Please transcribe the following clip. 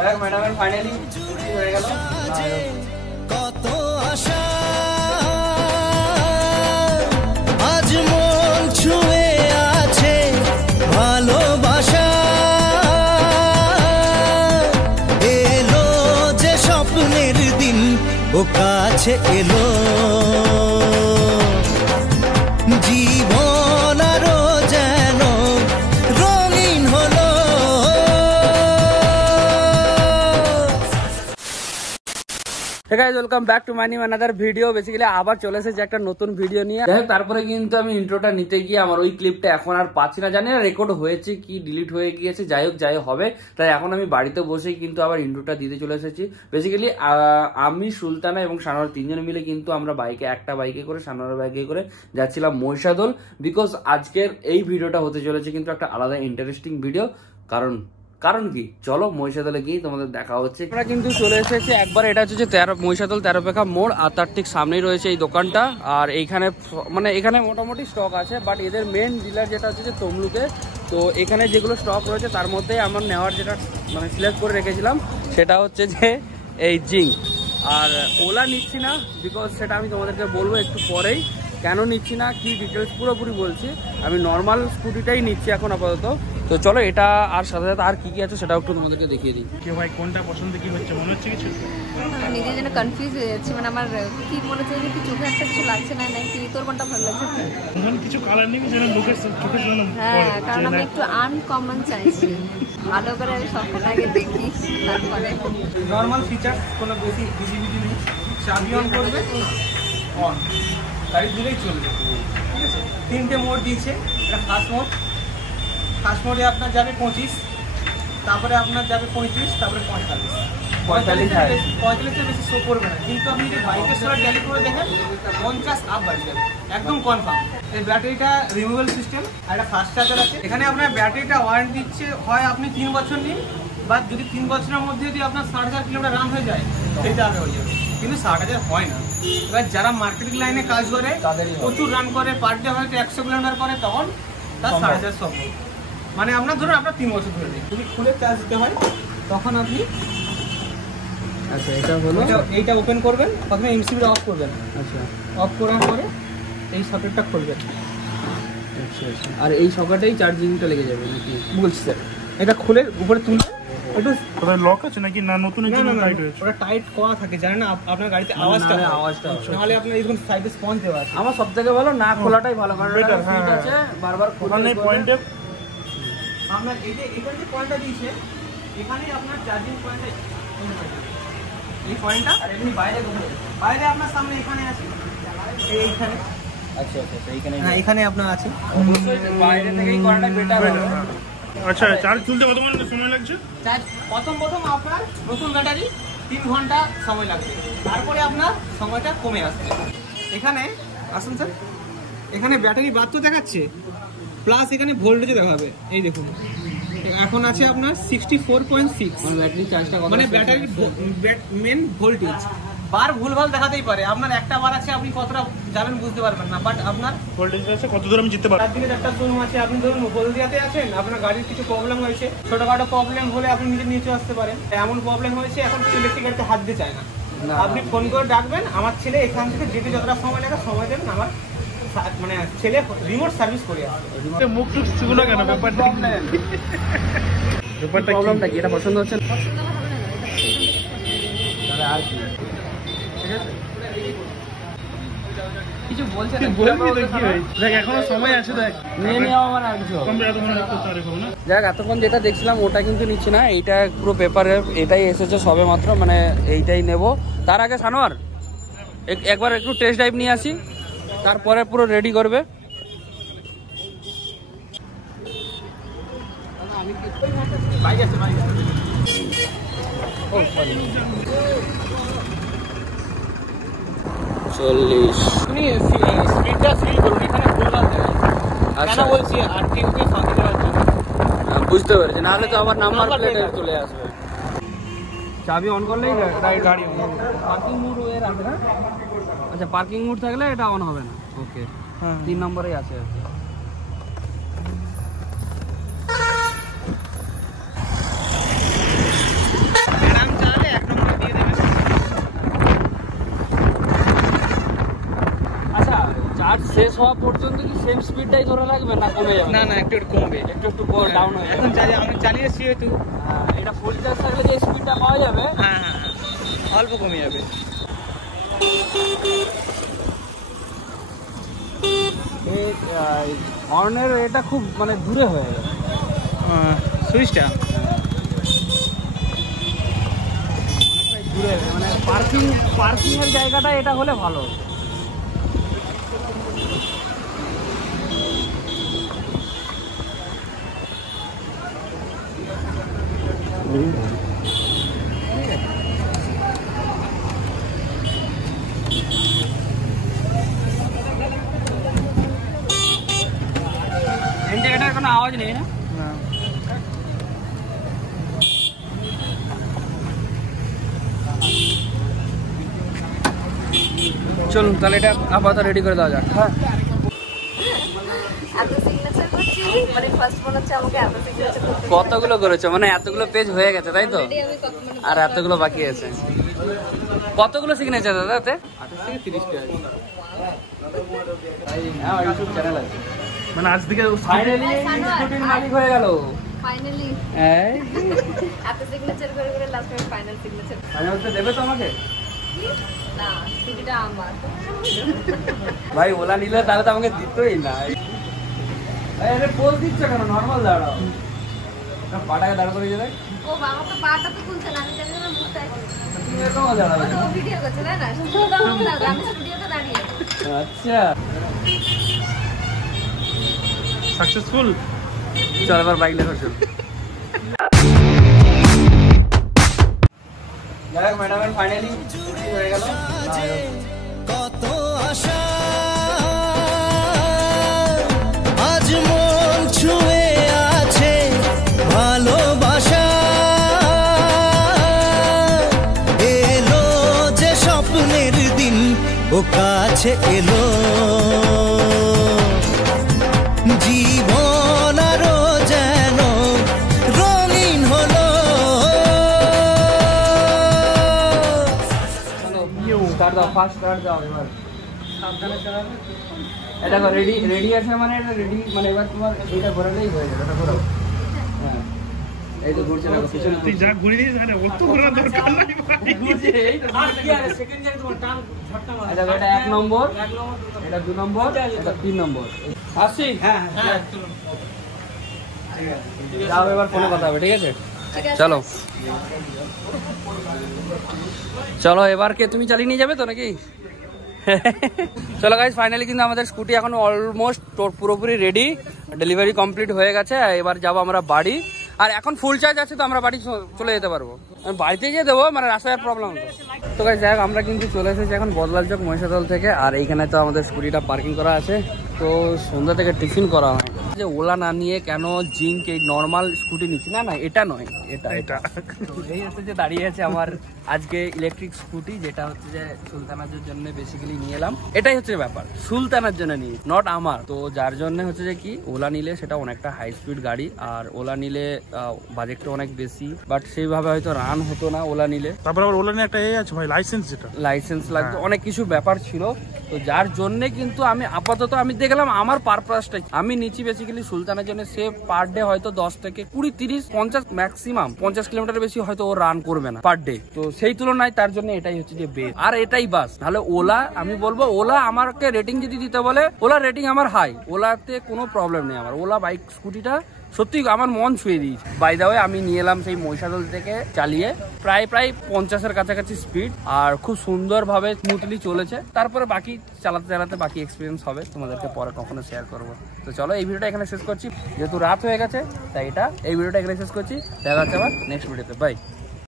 ম্যাডামের ফাইনালি হয়ে গেল। কত আশা আজ মন ছুঁয়ে আছে ভালোবাসা, এলো যে স্বপ্নের দিন ও কাছে এলো, জীবন আরো যেন রঙিন হলো। Hey guys, welcome back to my new another video. Basically আবার চলে এসেছে একটা নতুন ভিডিও নিয়ে। যাই হোক, তারপরে কিন্তু আমি ইন্ট্রোটা নিতে গিয়ে আমার ওই ক্লিপটা এখন আর পাচ্ছি না, জানি না রেকর্ড হয়েছে কি ডিলিট হয়ে গিয়েছে। যাই হোক হবে, তাই এখন আমি বাড়িতে বসেই কিন্তু আবার ইন্ট্রোটা দিতে চলে এসেছি। বেসিক্যালি আমি, সুলতানা এবং সানোয়ার তিনজন মিলে কিন্তু আমরা একটা বাইকে করে, সানোয়ারের বাইকে করে যাচ্ছিলাম মহিষাদল। বিকজ আজকের এই ভিডিওটা হতে চলেছে কিন্তু একটা আলাদা ইন্টারেস্টিং ভিডিও। কারণ কি, চলো মহিষাদলে গিয়ে তোমাদের দেখা হচ্ছে। আমরা কিন্তু চলে এসেছি একবার, এটা হচ্ছে যে মহিষাদল 13 পেখা মোড়, আর তার ঠিক সামনেই রয়েছে এই দোকানটা। আর এইখানে এখানে মোটামুটি স্টক আছে, বাট এদের মেন ডিলার যেটা হচ্ছে যে তমলুকে। তো এখানে যেগুলো স্টক রয়েছে তার মধ্যে আমার নেওয়ার যেটা সিলেক্ট করে রেখেছিলাম সেটা হচ্ছে যে এই জিঙ্ক। আর ওলা নিচ্ছি না, বিকজ সেটা আমি তোমাদেরকে বলবো একটু পরেই কেন নিচ্ছি না, কি ডিটেলস পুরোপুরি বলছি। আমি নর্মাল স্কুটিটাই নিচ্ছি এখন আপাতত। তো চলো এটা আর সাথে সাথে আর কি কি আছে সেটাও একটু তোমাদেরকে দেখিয়ে দিই। কি ভাই, কোনটা পছন্দ কি হচ্ছে মনে হচ্ছে কিছু? আমি নিজের জন্য কনফিউজ হয়ে যাচ্ছি, মানে আমার কি মনে হচ্ছে যে চোখে একটা কিছু লাগছে না, নাকি তোর কোনটা ভালো লাগছে? এমন কিছু কালার নেই যেন লোকের চোখের জন্য। হ্যাঁ, কারণ আমি একটু আনকমন চাইছি, ভালো করে আমি সবটা আগে দেখি তারপরে। নর্মাল ফিচার, কোনো বেশি ভিজিবিলিটি নেই। চাবি অন করবে, অন, গাড়ি দিলেই চলবে। ঠিক আছে, 3টে মোড দিয়েছে। এটা ফার্স্ট মোডে আপনার যাবে 25, তারপরে আপনার যাবে 35, তারপরে 45 বেশি শো করবে না। কিন্তু আপনি যদি বাইকের সাথে ট্যালি করে দেখেন 50 আপ বাড়ি যাবে, একদম কনফার্ম। এই ব্যাটারিটা রিমুভেবল সিস্টেম, আর একটা ফাস্ট চার্জার আছে। এখানে আপনার ব্যাটারিটা ওয়ারেন্টি দিচ্ছে, হয় আপনি 3 বছর নিন, বা যদি 3 বছরের মধ্যে যদি আপনার 60,000 কিলোমিটার রান হয়ে যায় সেটা আগে হয়ে যাবে, কিন্তু 60,000 হয় না। এবার যারা মার্কেটিং লাইনে কাজ করে, প্রচুর রান করে, পার ডে হয়তো 100 কিলোমিটার করে, তখন তার 60,000 সম্ভব। মানে আপনার ধরুন আপনার 3 বছর ধরে দিন, যদি খুলে চার্জ দিতে হয় তখন আপনি এটা হলো এইটা ওপেন করবেন, প্রথমে এমসিবিটা অফ করবেন। অফ করার পরে এই সকেটটা খুলবেন। আর এই সকেটেই চার্জিংটা লেগে যাবে নাকি বলছি স্যার। এটা খুলে উপরে তুলবেন, একটু লক আছে নাকি না নতুন টাইট হয়েছে? ওটা টাইট করা থাকে, জানেন না আপনার গাড়িতে আওয়াজটা নাহলে আপনার এইরকম সাইডে স্পঞ্জ দেওয়া আছে। আমার সবথেকে ভালো না খোলাটাই ভালো, কারণ এটা ফিট আছে, বারবার খোলা নেই। পয়েন্টে আপনার এই যে এখানে যে পয়েন্টটা দিয়েছে, এখানেই আপনার চার্জিং পয়েন্টটা, এই পয়েন্টটা। আর এমনি বাইরে আপনার সামনে এখানে আছে, এইখানে। আচ্ছা এইখানে, হ্যাঁ এখানে আপনার আছে। বাইরে থেকেই করাটা বেটার হবে। আচ্ছা, চার্জ তুলতে কতক্ষণ সময় লাগছে? চার্জ প্রথম আপনার নতুন ব্যাটারি 3 ঘন্টা সময় লাগবে, তারপরে আপনার সময়টা কমে আসবে। এখানে আসুন স্যার, এখানে ব্যাটারি বাদ তো দেখাচ্ছে, প্লাস এখানে ভোল্টেজও দেখাবে। এই দেখুন, এখন আছে আপনার 64.6 ব্যাটারি চার্জটা, মানে ব্যাটারির মেন ভোল্টেজ। বার ভুলভাল দেখাতেই পারে, আপনার একটা বার আছে, আপনি কতটা যাবেন বুঝতে পারবেন না, বাট আপনার ভোল্টেজ আছে কত দূর আমি যেতে পারবো। তার দিকে একটা শোরুম আছে, আপনি ধরুন হলদিয়াতে আছেন, আপনার গাড়ির কিছু প্রবলেম হয়েছে, ছোটখাটো প্রবলেম হলে আপনি নিজে নিয়ে চলে আসতে পারেন। এমন প্রবলেম হয়েছে, এখন ইলেকট্রিক গাড়িতে হাত দিতে চায় না, আপনি ফোন করে ডাকবেন, আমার ছেলে এখান থেকে যেতে যতটা সময় লাগে সময় দেবেন, আমার মানে ছেলে রিমোট সার্ভিস করে আসবে। মুখ টুক ছিল না কেন? ব্যাপারটা প্রবলেমটা কি, এটা পছন্দ হচ্ছে না আর কি? কিছু বলছে না, দেখ এখনো সময় আছে, দেখ নিয়ে নেওয়া মানে আর কিছু। যাক, এতক্ষণ যেটা দেখছিলাম ওটা কিন্তু নিচ্ছি না, এইটা পুরো পেপারে, এটাই এসেছে সবে মাত্র, মানে এইটাই নেব। তার আগে সানোয়ার একবার একটু টেস্ট ড্রাইভ নিয়ে আসি, তারপরে পুরো রেডি করবে। ও সরি, 40 আপনি স্পিডটা ফিল করুন, এখানে ভুলভাল দেয়। আচ্ছা বলছি আরটিওকে ফাঁকি দেওয়ার জন্য, বুঝতে পেরেছি, নাহলে তো আবার নাম্বার প্লেটে চলে আসবে। চাবি অন করলেই গাড়ি পার্কিং মোড এর আছে না? আচ্ছা, পার্কিং মোড থাকলে এটা অন হবে না। ওকে, 3 নম্বরেই আছে। হওয়া পর্যন্ত কি সেম স্পিডটাই ধরে রাখবে না কমে যাবে? না না, একটু কমবে, একটু ডাউন হয়ে এখন যাবে। আমি চালিয়ে এসেছি একটু। এটা ফুল চার্জ থাকলে যে স্পিডটা পাওয়া যাবে হ্যাঁ হ্যাঁ, অল্প কমে যাবে। হর্নের এটা খুব মানে দূরে হয়ে যাবে সুইচটা দূরে, মানে পার্কিং এর জায়গাটা এটা হলে ভালো। ইন্ডিকেটার কোনো আওয়াজ নেই না? চলুন তাহলে এটা আপাতত রেডি করে দেওয়া যাক। হ্যাঁ, এত সিগনেচার করছি, মানে ফার্স্ট মনে হচ্ছে আমাকে এত সিগনেচার করতে হবে। কতগুলো করেছো? মানে এতগুলো পেজ হয়ে গেছে তাই তো? Already আমি মানে আর এতগুলো বাকি আছে। কতগুলো সিগনেচার দাদা এতে? 28 থেকে 30 টা আছে। হ্যাঁ, ইউটিউব চ্যানেল আছে। মানে আজ থেকে ফাইনালি স্কুটির মালিক হয়ে গেল। ফাইনালি এই এত সিগনেচার করে করে last time final signature. Final তো দেবে তো আমাকে? না, স্কুটিটা আমার। ভাই ওলা নিলে তাহলে তো আমাকে দিতই না। আরে পোজ দিচ্ছ কেন? নরমাল দাঁড়াও। না পাটাকে দাঁড় করে দেয়। ও বাবা, তো পাটা তো খুলছে না, আমি জানি না মুখটা। তুমি এরকম দাঁড়াবে। ও ভিডিও করছে তাই না? শুধু তো আমি স্টুডিওতে দাঁড়িয়ে। আচ্ছা সাকসেসফুল। চল এবার বাইক লেখা শুরু। যাক ম্যাডামের ফাইনালি হয়ে গেল। কত আশা আজ মন ছুঁয়ে আছে, ভালোবাসা এলো যে স্বপ্নের দিন ও কাছে এলো, জীবন আরো যেন রঙিন হলো। স্টার্ট দাও, ফার্স্ট স্টার্ট দাও এবার। সাবধানে চালাবে। এটা রেডি আছে মানে এটা রেডি, মানে এবার তোমার এইটা ঘোরালেই হয়ে যাবে। এটা ঘোরাও। হ্যাঁ, এই তো ঘুরছে না, পিছনে তুই যা ঘুরে দিস, আরে অত ঘোরার দরকার নাই ভাই। ঘুরছে। এই তো আর কি আছে, সেকেন্ড জায়গায় তোমার টান ঝটকা মার। এটা 1 নম্বর, এটা 2 নম্বর, এটা 3 নম্বর। আসি? হ্যাঁ হ্যাঁ, চলুন। ঠিক আছে, যাও এবার ফোনে কথা হবে, ঠিক আছে? চলো চলো, এবার কে তুমি চালিয়ে নিয়ে যাবে তো নাকি? চলো গাইস, ফাইনালি কিন্তু আমাদের স্কুটি এখন অলমোস্ট পুরোপুরি রেডি, ডেলিভারি কমপ্লিট হয়ে গেছে। এবার যাবো আমরা বাড়ি। আর এখন ফুল চার্জ আছে তো আমরা বাড়ি চলে যেতে পারবো। আমি বাড়িতে গিয়ে দেবো, মানে রাস্তার প্রবলেম তো গাইস। যাই হোক, আমরা কিন্তু চলে এসেছি এখন বদলাল চক মহিষাদল থেকে। আর এইখানে তো আমাদের স্কুটিটা পার্কিং করা আছে। তো সন্ধ্যা থেকে টিফিন করা হয় যে ওলা না নিয়ে কেন জিঙ্ক এই নর্মাল স্কুটি নিচ্ছি। না না, এটা নয়, এটা এই হচ্ছে যে দাঁড়িয়ে আছে আমার আজকে ইলেকট্রিক স্কুটি, যেটা হচ্ছে যে সুলতানাজের জন্য বেসিক্যালি নিয়ে এলাম। এটাই হচ্ছে ব্যাপার, সুলতানার জন্য নিয়ে, নট আমার। তো যার জন্য হচ্ছে যে কি, ওলা নিলে সেটা অনেকটা হাই স্পিড গাড়ি, আর ওলা নিলে বাজেটটা অনেক বেশি, বাট সেইভাবে হয়তো রান হতো না ওলা নিলে। তারপর আবার ওলা নিয়ে একটা আছে ভাই, লাইসেন্স, যেটা লাইসেন্স লাগতো, অনেক কিছু ব্যাপার ছিল। তো যার জন্য কিন্তু আমি আপাতত আমি দেখলাম আমার পারপাসটাই আমি নিচ্ছি বেসিক্যালি সুলতানের জন্য। সে পার ডে হয়তো 10 থেকে 20, 30, 50 ম্যাক্সিমাম 50 কিলোমিটার বেশি হয়তো ও রান করবে না পার ডে। তো সেই তুলনায় তার জন্য এটাই হচ্ছে যে বেস্ট, আর এটাই বাস। তাহলে ওলা আমি বলবো, ওলা আমাকে রেটিং যদি দিতে বলে, ওলা রেটিং আমার হাই, ওলাতে কোনো প্রবলেম নেই আমার। ওলা বাইক স্কুটিটা সত্যি আমার মন ছুঁয়ে দিয়েছে। বাই দা ওয়ে, আমি নিয়ে এলাম সেই মহিষাদল থেকে চালিয়ে, প্রায় 50-এর কাছাকাছি স্পিড, আর খুব সুন্দরভাবে স্মুথলি চলেছে। তারপরে বাকি চালাতে চালাতে বাকি এক্সপিরিয়েন্স হবে, তোমাদেরকে পরে কখনো শেয়ার করবো। তো চলো, এই ভিডিওটা এখানে শেষ করছি, যেহেতু রাত হয়ে গেছে তাই এই ভিডিওটা এখানে শেষ করছি। দেখা হচ্ছে আবার নেক্সট ভিডিওতে, বাই।